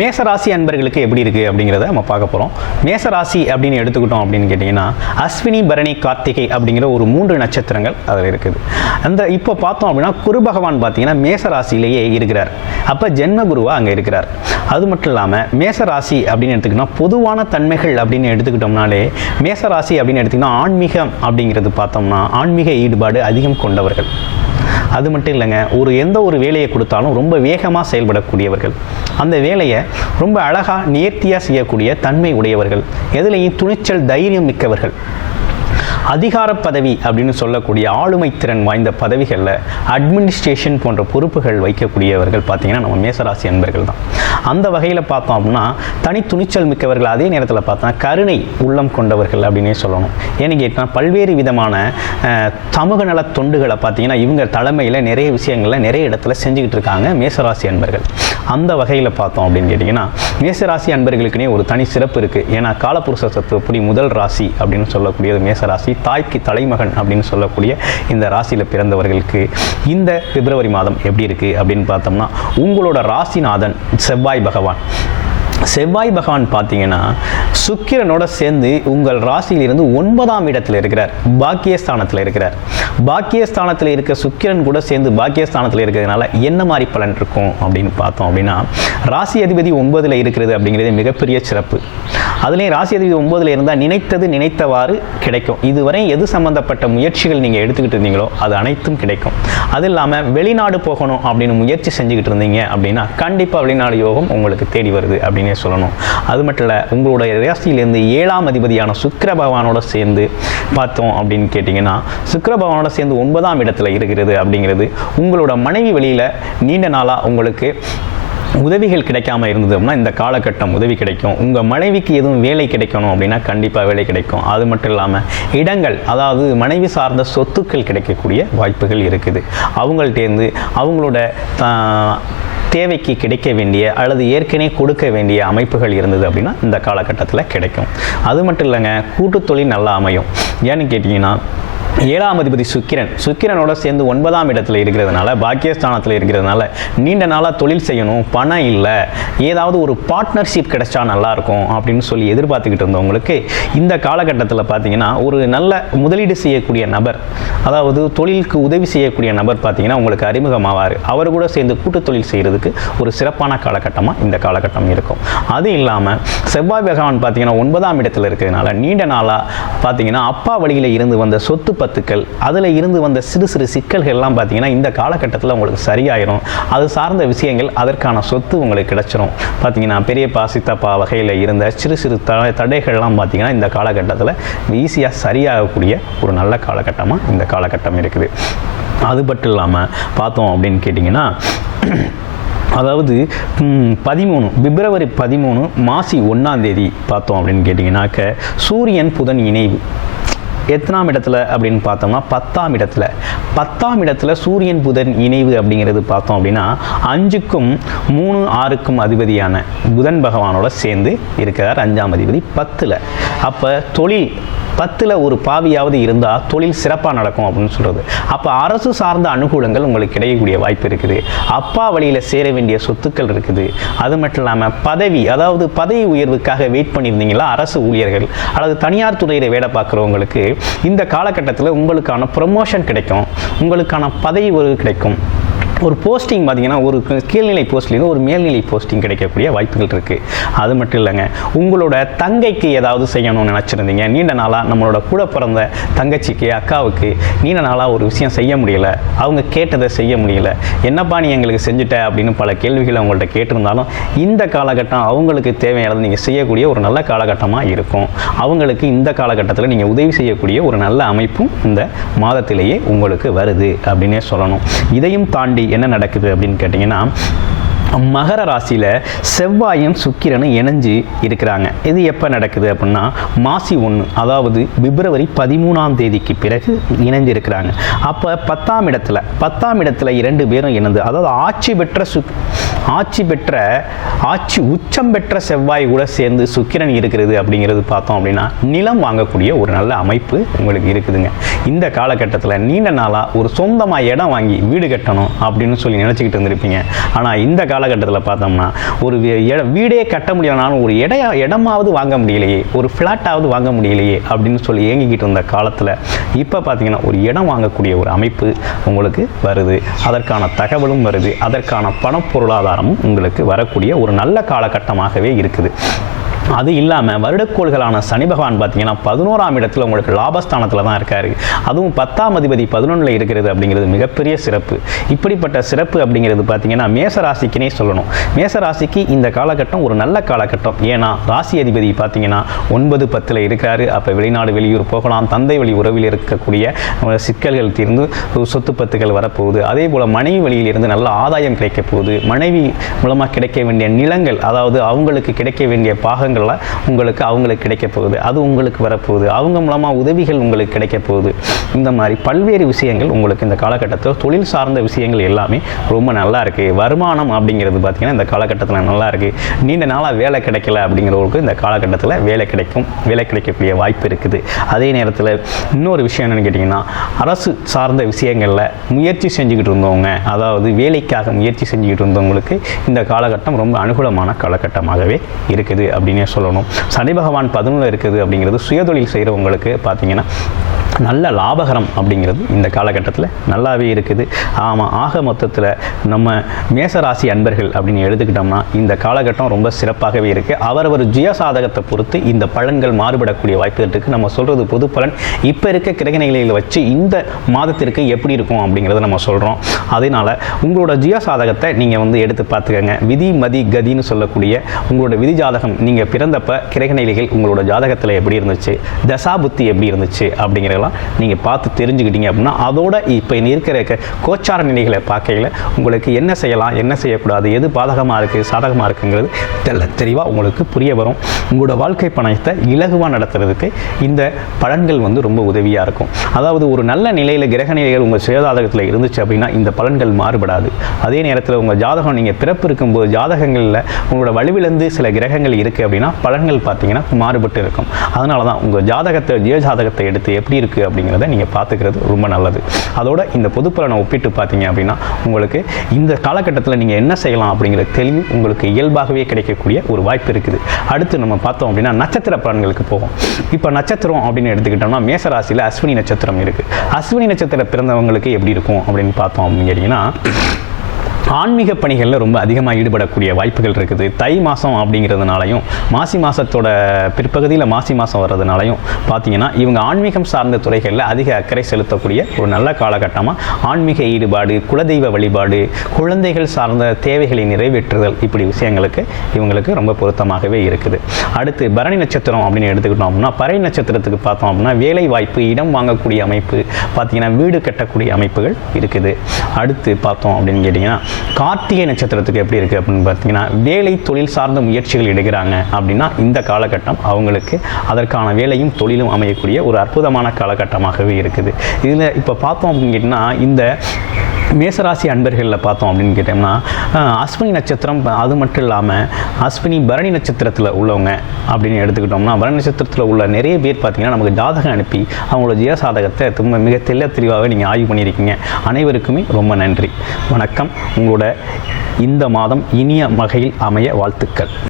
மேசராசி அன்பர்களுக்கு எப்படி இருக்குது அப்படிங்கிறத நம்ம பார்க்க போகிறோம் மேசராசி அப்படின்னு எடுத்துக்கிட்டோம் அப்படின்னு கேட்டிங்கன்னா அஸ்வினி பரணி கார்த்திகை அப்படிங்கிற ஒரு மூன்று நட்சத்திரங்கள் அதில் இருக்குது. அந்த இப்போ பார்த்தோம் அப்படின்னா குரு பகவான் பார்த்தீங்கன்னா மேசராசியிலேயே இருக்கிறார். அப்போ ஜென்ம குருவாக அங்கே இருக்கிறார். அது மட்டும் இல்லாமல் மேசராசி அப்படின்னு எடுத்துக்கிட்டோம்னா பொதுவான தன்மைகள் அப்படின்னு எடுத்துக்கிட்டோம்னாலே மேசராசி அப்படின்னு எடுத்துக்கிட்டோம்னா ஆன்மீகம் அப்படிங்கிறது பார்த்தோம்னா ஆன்மீக ஈடுபாடு அதிகம் கொண்டவர்கள். அது மட்டும் இல்லைங்க ஒரு எந்த ஒரு வேலையை கொடுத்தாலும் ரொம்ப வேகமாக செயல்படக்கூடியவர்கள். அந்த வேலையை ரொம்ப அழகாக நேர்த்தியாக செய்யக்கூடிய தன்மை உடையவர்கள். எதுலேயும் துணிச்சல் தைரியம் மிக்கவர்கள். அதிகார பதவி அப்படின்னு சொல்லக்கூடிய ஆளுமை திறன் வாய்ந்த பதவிகளில் அட்மினிஸ்ட்ரேஷன் போன்ற பொறுப்புகள் வைக்கக்கூடியவர்கள் பார்த்தீங்கன்னா நம்ம மேசராசி அன்பர்கள் தான். அந்த வகையில் பார்த்தோம் அப்படின்னா தனி துணிச்சல் மிக்கவர்கள் அதே நேரத்தில் பார்த்தா கருணை உள்ளம் கொண்டவர்கள் அப்படின்னே சொல்லணும். ஏன்னு கேட்டால் பல்வேறு விதமான சமூக நல தொண்டுகளை பார்த்தீங்கன்னா இவங்க தலைமையில் நிறைய விஷயங்களில் நிறைய இடத்துல செஞ்சுக்கிட்டு இருக்காங்க மேசராசி அன்பர்கள். அந்த வகையில் பார்த்தோம் அப்படின்னு கேட்டிங்கன்னா மேசராசி அன்பர்களுக்குனே ஒரு தனி சிறப்பு இருக்குது ஏன்னா காலப்புருஷ சத்துவப்படி முதல் ராசி அப்படின்னு சொல்லக்கூடியது மேசராசி. தாய்க்கு தலைமகன் அப்படின்னு சொல்லக்கூடிய இந்த ராசியில் பிறந்தவர்களுக்கு இந்த பிப்ரவரி மாதம் எப்படி இருக்குது அப்படின்னு பார்த்தோம்னா உங்களோட ராசிநாதன் செவ்வாய் பகவான். செவ்வாய் பகவான் பார்த்தீங்கன்னா சுக்கிரனோட சேர்ந்து உங்கள் ராசியிலிருந்து ஒன்பதாம் இடத்துல இருக்கிறார். பாக்கியஸ்தானத்தில் இருக்கிறார். பாக்கியஸ்தானத்தில் இருக்க சுக்கிரன் கூட சேர்ந்து பாக்கியஸ்தானத்தில் இருக்கிறதுனால என்ன மாதிரி பலன் இருக்கும் அப்படின்னு பார்த்தோம் அப்படின்னா ராசி அதிபதி ஒன்பதில் இருக்கிறது அப்படிங்கிறது மிகப்பெரிய சிறப்பு. அதுலேயும் ராசி அதிபதி ஒன்பதில் இருந்தால் நினைத்தது நினைத்தவாறு கிடைக்கும். இதுவரை எது சம்பந்தப்பட்ட முயற்சிகள் நீங்கள் எடுத்துக்கிட்டு இருந்தீங்களோ அது அனைத்தும் கிடைக்கும். அது இல்லாமல் வெளிநாடு போகணும் அப்படின்னு முயற்சி செஞ்சுக்கிட்டு இருந்தீங்க அப்படின்னா கண்டிப்பாக வெளிநாடு யோகம் உங்களுக்கு தேடி வருது அப்படின்னு சொல்லணும். அது மட்டும் இல்லை உங்களுடைய ராசியிலேருந்து ஏழாம் அதிபதியான சுக்கர பகவானோட சேர்ந்து பார்த்தோம் அப்படின்னு கேட்டிங்கன்னா சுக்கர பகவானோட சேர்ந்து ஒன்பதாம் இடத்துல இருக்கிறது அப்படிங்கிறது உங்களோட மனைவி வெளியில் நீண்ட நாளாக உங்களுக்கு உதவிகள் கிடைக்காம இருந்தது அப்படின்னா இந்த காலகட்டம் உதவி கிடைக்கும். உங்கள் மனைவிக்கு எதுவும் வேலை கிடைக்கணும் அப்படின்னா கண்டிப்பாக வேலை கிடைக்கும். அது மட்டும் இல்லாமல் இடங்கள் அதாவது மனைவி சார்ந்த சொத்துக்கள் கிடைக்கக்கூடிய வாய்ப்புகள் இருக்குது. அவங்கள்ட்டேருந்து அவங்களோட தேவைக்கு கிடைக்க வேண்டிய அல்லது ஏற்கனவே கொடுக்க வேண்டிய அமைப்புகள் இருந்தது அப்படின்னா இந்த காலகட்டத்தில் கிடைக்கும். அது மட்டும் இல்லைங்க கூட்டுத்தொழில் நல்லா அமையும். ஏன்னு கேட்டிங்கன்னா ஏழாம் அதிபதி சுக்கிரன். சுக்கிரனோட சேர்ந்து ஒன்பதாம் இடத்துல இருக்கிறதுனால பாக்கியஸ்தானத்தில் இருக்கிறதுனால நீண்ட நாளாக தொழில் செய்யணும் பணம் இல்லை. ஏதாவது ஒரு பார்ட்னர்ஷிப் கிடைச்சா நல்லாயிருக்கும் அப்படின்னு சொல்லி எதிர்பார்த்துக்கிட்டு இருந்தவங்களுக்கு இந்த காலகட்டத்தில் பார்த்தீங்கன்னா ஒரு நல்ல முதலீடு செய்யக்கூடிய நபர் அதாவது தொழிலுக்கு உதவி செய்யக்கூடிய நபர் பார்த்தீங்கன்னா உங்களுக்கு அறிமுகமாவார். அவர் கூட சேர்ந்து கூட்டு தொழில் செய்கிறதுக்கு ஒரு சிறப்பான காலகட்டமாக இந்த காலகட்டம் இருக்கும். அது இல்லாமல் செவ்வாய் பகவான் பார்த்தீங்கன்னா ஒன்பதாம் இடத்துல இருக்கிறதுனால நீண்ட நாளாக பார்த்தீங்கன்னா அப்பா வழியில் இருந்து வந்த சொத்து பத்துக்கள் அதில் இருந்து வந்த சிறு சிறு சிக்கல்கள் எல்லாம் பார்த்தீங்கன்னா இந்த காலகட்டத்தில் உங்களுக்கு சரியாயிரும். அது சார்ந்த விஷயங்கள் அதற்கான சொத்து உங்களுக்கு கிடைச்சிரும். பார்த்தீங்கன்னா பெரியப்பா சித்தப்பா வகையில் இருந்த சிறு சிறு த தடைகள்லாம் பார்த்தீங்கன்னா இந்த காலகட்டத்தில் ஈஸியாக சரியாகக்கூடிய ஒரு நல்ல காலகட்டமாக இந்த காலகட்டம் இருக்குது. அது மட்டும் இல்லாமல் பார்த்தோம் அப்படின்னு கேட்டிங்கன்னா அதாவது பதிமூணு பிப்ரவரி பதிமூணு மாசி ஒன்றாம் தேதி பார்த்தோம் அப்படின்னு கேட்டிங்கனாக்க சூரியன் புதன் இணைவு. எத்தனாம் இடத்துல அப்படின்னு பார்த்தோம்னா பத்தாம் இடத்துல. பத்தாம் இடத்துல சூரியன் புதன் இணைவு அப்படிங்கிறது பார்த்தோம் அப்படின்னா அஞ்சுக்கும் மூணு ஆறுக்கும் அதிபதியான புதன் பகவானோட சேர்ந்து இருக்கிறார் அஞ்சாம் அதிபதி பத்தில். அப்போ தொழில் பத்தில் ஒரு பாவியாவது இருந்தால் தொழில் சிறப்பாக நடக்கும் அப்படின்னு சொல்கிறது அப்போ அரசு சார்ந்த அனுகூலங்கள் உங்களுக்கு கிடைக்கக்கூடிய வாய்ப்பு இருக்குது. அப்பா வழியில் சேர வேண்டிய சொத்துக்கள் இருக்குது. அது மட்டும் இல்லாமல் பதவி அதாவது பதவி உயர்வுக்காக வெயிட் பண்ணியிருந்தீங்களா? அரசு ஊழியர்கள் அல்லது தனியார் துறையில் வேலை பார்க்குறவங்களுக்கு இந்த காலகட்டத்தில் உங்களுக்கான ப்ரொமோஷன் கிடைக்கும். உங்களுக்கான பதவி உறவு கிடைக்கும். ஒரு போஸ்டிங் பார்த்தீங்கன்னா ஒரு கீழ்நிலை போஸ்ட்லேருந்து ஒரு மேல்நிலை போஸ்டிங் கிடைக்கக்கூடிய வாய்ப்புகள் இருக்குது அது மட்டும் இல்லைங்க உங்களோட தங்கைக்கு ஏதாவது செய்யணும்னு நினச்சிருந்தீங்க நீண்ட நாளாக நம்மளோட கூட பிறந்த தங்கச்சிக்கு அக்காவுக்கு நீண்ட நாளாக ஒரு விஷயம் செய்ய முடியல அவங்க கேட்டதை செய்ய முடியல என்னப்பா நீ எங்களுக்கு செஞ்சுட்ட அப்படின்னு பல கேள்விகளை அவங்கள்ட்ட கேட்டிருந்தாலும் இந்த காலகட்டம் அவங்களுக்கு தேவையானது நீங்கள் செய்யக்கூடிய ஒரு நல்ல காலகட்டமாக இருக்கும். அவங்களுக்கு இந்த காலகட்டத்தில் நீங்கள் உதவி செய்யக்கூடிய ஒரு நல்ல அமைப்பும் இந்த மாதத்திலேயே உங்களுக்கு வருது அப்படின்னே சொல்லணும். இதையும் தாண்டி என்ன நடக்குது அப்படின்னு கேட்டிங்கன்னா மகர ராசியில் செவ்வாயும் சுக்கிரனும் இணைஞ்சு இருக்கிறாங்க. இது எப்போ நடக்குது அப்படின்னா மாசி ஒன்று அதாவது பிப்ரவரி பதிமூணாம் தேதிக்கு பிறகு இணைஞ்சிருக்கிறாங்க அப்போ பத்தாம் இடத்துல பத்தாம் இடத்துல இரண்டு பேரும் இணைந்து அதாவது ஆட்சி பெற்ற சுக் ஆட்சி பெற்ற ஆட்சி உச்சம் பெற்ற செவ்வாய் கூட சேர்ந்து சுக்கிரன் இருக்கிறது அப்படிங்கிறது பார்த்தோம் அப்படின்னா நிலம் வாங்கக்கூடிய ஒரு நல்ல அமைப்பு உங்களுக்கு இருக்குதுங்க. இந்த காலகட்டத்தில் நீண்ட நாளாக ஒரு சொந்தமாக இடம் வாங்கி வீடு கட்டணும் அப்படின்னு சொல்லி நினச்சிக்கிட்டு இருந்திருப்பீங்க. ஆனால் இந்த காலகட்டத்தில் பார்த்தோம்னா ஒரு வீடே கட்ட முடியலனாலும் ஒரு இடையா இடமாவது வாங்க முடியலையே ஒரு ஃப்ளாட்டாவது வாங்க முடியலையே அப்படின்னு சொல்லி இயங்கிக்கிட்டு இருந்த காலத்தில் இப்போ பார்த்தீங்கன்னா ஒரு இடம் வாங்கக்கூடிய ஒரு அமைப்பு உங்களுக்கு வருது. அதற்கான தகவலும் வருது. அதற்கான பண பொருளாதாரமும் உங்களுக்கு வரக்கூடிய ஒரு நல்ல காலகட்டமாகவே இருக்குது. அது இல்லாமல் வருடக்கோள்களான சனி பகவான் பார்த்தீங்கன்னா பதினோராம் இடத்துல உங்களுக்கு லாபஸ்தானத்தில் தான் இருக்காரு. அதுவும் பத்தாம் அதிபதி பதினொன்றில் இருக்கிறது அப்படிங்கிறது மிகப்பெரிய சிறப்பு. இப்படிப்பட்ட சிறப்பு அப்படிங்கிறது பார்த்தீங்கன்னா மேச ராசிக்குனே சொல்லணும். மேச ராசிக்கு இந்த காலகட்டம் ஒரு நல்ல காலகட்டம். ஏன்னா ராசி அதிபதி பார்த்தீங்கன்னா ஒன்பது பத்தில் இருக்காரு. அப்போ வெளிநாடு வெளியூர் போகலாம். தந்தை வழி உறவில் இருக்கக்கூடிய சிக்கல்கள் தீர்ந்து ஒரு சொத்து பத்துகள் வரப்போகுது. அதே போல் மனைவி வழியிலிருந்து நல்ல ஆதாயம் கிடைக்க போகுது. மனைவி மூலமாக கிடைக்க வேண்டிய நிலங்கள் அதாவது அவங்களுக்கு கிடைக்க வேண்டிய பாகங்கள் பாகங்கள்லாம் உங்களுக்கு அவங்களுக்கு கிடைக்க போகுது. அது உங்களுக்கு வரப்போகுது. அவங்க மூலமாக உதவிகள் உங்களுக்கு கிடைக்க போகுது. இந்த மாதிரி பல்வேறு விஷயங்கள் உங்களுக்கு இந்த காலகட்டத்தில் தொழில் சார்ந்த விஷயங்கள் எல்லாமே ரொம்ப நல்லா இருக்குது வருமானம் அப்படிங்கிறது பார்த்தீங்கன்னா இந்த காலகட்டத்தில் நல்லா இருக்குது நீண்ட நாளாக வேலை கிடைக்கல அப்படிங்கிறவங்களுக்கு இந்த காலகட்டத்தில் வேலை கிடைக்கும். வேலை கிடைக்கக்கூடிய வாய்ப்பு இருக்குது. அதே நேரத்தில் இன்னொரு விஷயம் என்னென்னு கேட்டிங்கன்னா அரசு சார்ந்த விஷயங்களில் முயற்சி செஞ்சுக்கிட்டு இருந்தவங்க அதாவது வேலைக்காக முயற்சி செஞ்சுக்கிட்டு இருந்தவங்களுக்கு இந்த காலகட்டம் ரொம்ப அனுகூலமான காலகட்டமாகவே இருக்குது அப்படின்னு சொல்லணும். சனி பகவான் பதினொன்று இருக்குது அப்படிங்கிறது சுயதொழில் செய்கிறவங்களுக்கு பார்த்தீங்கன்னா நல்ல லாபகரம் அப்படிங்கிறது இந்த காலகட்டத்தில் நல்லாவே இருக்குது. ஆமாம் ஆக மொத்தத்தில் நம்ம மேசராசி அன்பர்கள் அப்படின்னு எடுத்துக்கிட்டோம்னா இந்த காலகட்டம் ரொம்ப சிறப்பாகவே இருக்குது அவரவர் ஜுய சாதகத்தை பொறுத்து இந்த பலன்கள் மாறுபடக்கூடிய வாய்ப்புகள் இருக்குது நம்ம சொல்கிறது பொது பலன். இப்போ இருக்க கிரகநிலையில் வச்சு இந்த மாதத்திற்கு எப்படி இருக்கும் அப்படிங்கிறத நம்ம சொல்கிறோம் அதனால் உங்களோட ஜுய சாதகத்தை நீங்கள் வந்து எடுத்து பார்த்துக்கங்க. விதி மதி கதின்னு சொல்லக்கூடிய உங்களோட விதி ஜாதகம் நீங்கள் பிறந்தப்ப கிரகநிலைகள் உங்களோட ஜாதகத்தில் எப்படி இருந்துச்சு? தசாபுத்தி எப்படி இருந்துச்சு அப்படிங்கிறதெல்லாம் நீங்கள் பார்த்து தெரிஞ்சுக்கிட்டீங்க அப்படின்னா அதோட இப்போ இருக்கிற கோச்சார நிலைகளை பார்க்கையில் உங்களுக்கு என்ன செய்யலாம் என்ன செய்யக்கூடாது எது பாதகமாக இருக்குது சாதகமாக இருக்குங்கிறது தெல்ல தெளிவாக உங்களுக்கு புரிய வரும். உங்களோட வாழ்க்கை பணத்தை இலகுவாக நடத்துறதுக்கு இந்த பலன்கள் வந்து ரொம்ப உதவியாக இருக்கும். அதாவது ஒரு நல்ல நிலையில் கிரக நிலைகள் உங்கள் சுயஜாதகத்தில் இருந்துச்சு அப்படின்னா இந்த பலன்கள் மாறுபடாது. அதே நேரத்தில் உங்கள் ஜாதகம் நீங்கள் பிறப்பு இருக்கும்போது ஜாதகங்களில் உங்களோட வலுவிழந்து சில கிரகங்கள் இருக்குது அப்படின்னா பலன்கள் பார்த்தீங்கன்னா மாறுபட்டு இருக்கும். அதனால தான் உங்கள் ஜாதகத்தை ஜீவ ஜாதகத்தை எடுத்து எப்படி இருக்குது அப்படிங்கிறத நீங்கள் பார்த்துக்கிறது ரொம்ப நல்லது. அதோட இந்த பொதுப்பலனை ஒப்பிட்டு பார்த்தீங்க அப்படின்னா உங்களுக்கு இந்த காலகட்டத்தில் நீங்கள் என்ன செய்யலாம் அப்படிங்கிற தெளிவு உங்களுக்கு இயல்பாகவே கிடைக்கக்கூடிய ஒரு வாய்ப்பு இருக்குது. அடுத்து நம்ம பார்த்தோம் அப்படின்னா நட்சத்திர பலன்களுக்கு போவோம். இப்போ நட்சத்திரம் அப்படின்னு எடுத்துக்கிட்டோம்னா மேசராசியில் அஸ்வினி நட்சத்திரம் இருக்குது அஸ்வினி நட்சத்திர பிறந்தவங்களுக்கு எப்படி இருக்கும் அப்படின்னு பார்த்தோம் அப்படின்னு கேட்டிங்கன்னா ஆன்மீக பணிகளில் ரொம்ப அதிகமாக ஈடுபடக்கூடிய வாய்ப்புகள் இருக்குது. தை மாதம் அப்படிங்கிறதுனாலையும் மாசி மாதத்தோட பிற்பகுதியில் மாசி மாதம் வர்றதுனாலையும் பார்த்தீங்கன்னா இவங்க ஆன்மீகம் சார்ந்த துறைகளில் அதிக அக்கறை செலுத்தக்கூடிய ஒரு நல்ல காலகட்டமாக ஆன்மீக ஈடுபாடு குலதெய்வ வழிபாடு குழந்தைகள் சார்ந்த தேவைகளை நிறைவேற்றுதல் இப்படி விஷயங்களுக்கு இவங்களுக்கு ரொம்ப பொருத்தமாகவே இருக்குது. அடுத்து பரணி நட்சத்திரம் அப்படின்னு எடுத்துக்கிட்டோம் அப்படின்னா பறை நட்சத்திரத்துக்கு பார்த்தோம் அப்படின்னா வேலை வாய்ப்பு இடம் வாங்கக்கூடிய அமைப்பு பார்த்தீங்கன்னா வீடு கட்டக்கூடிய அமைப்புகள் இருக்குது. அடுத்து பார்த்தோம் அப்படின்னு கேட்டிங்கன்னா கார்த்திகை நட்சத்திரத்துக்கு எப்படி இருக்குது அப்படின்னு பார்த்தீங்கன்னா வேலை தொழில் சார்ந்த முயற்சிகள் எடுக்கிறாங்க அப்படின்னா இந்த காலகட்டம் அவங்களுக்கு அதற்கான வேலையும் தொழிலும் அமையக்கூடிய ஒரு அற்புதமான காலகட்டமாகவே இருக்குது. இதில் இப்போ பார்த்தோம் அப்படின்னு கேட்டிங்கன்னா இந்த மேசராசி அன்பர்களில் பார்த்தோம் அப்படின்னு கேட்டோம்னா அஸ்வினி நட்சத்திரம் அது மட்டும் இல்லாமல் அஸ்வினி பரணி நட்சத்திரத்தில் உள்ளவங்க அப்படின்னு எடுத்துக்கிட்டோம்னா பரணி நட்சத்திரத்தில் உள்ள நிறைய பேர் பார்த்தீங்கன்னா நமக்கு ஜாதகம் அனுப்பி அவங்களோட ஜீவசாதகத்தை ரொம்ப மிக தெல்ல தெளிவாகவே நீங்கள் ஆய்வு பண்ணியிருக்கீங்க. அனைவருக்குமே ரொம்ப நன்றி. வணக்கம். உங்களோட இந்த மாதம் இனிய வகையில் அமைய வாழ்த்துக்கள்.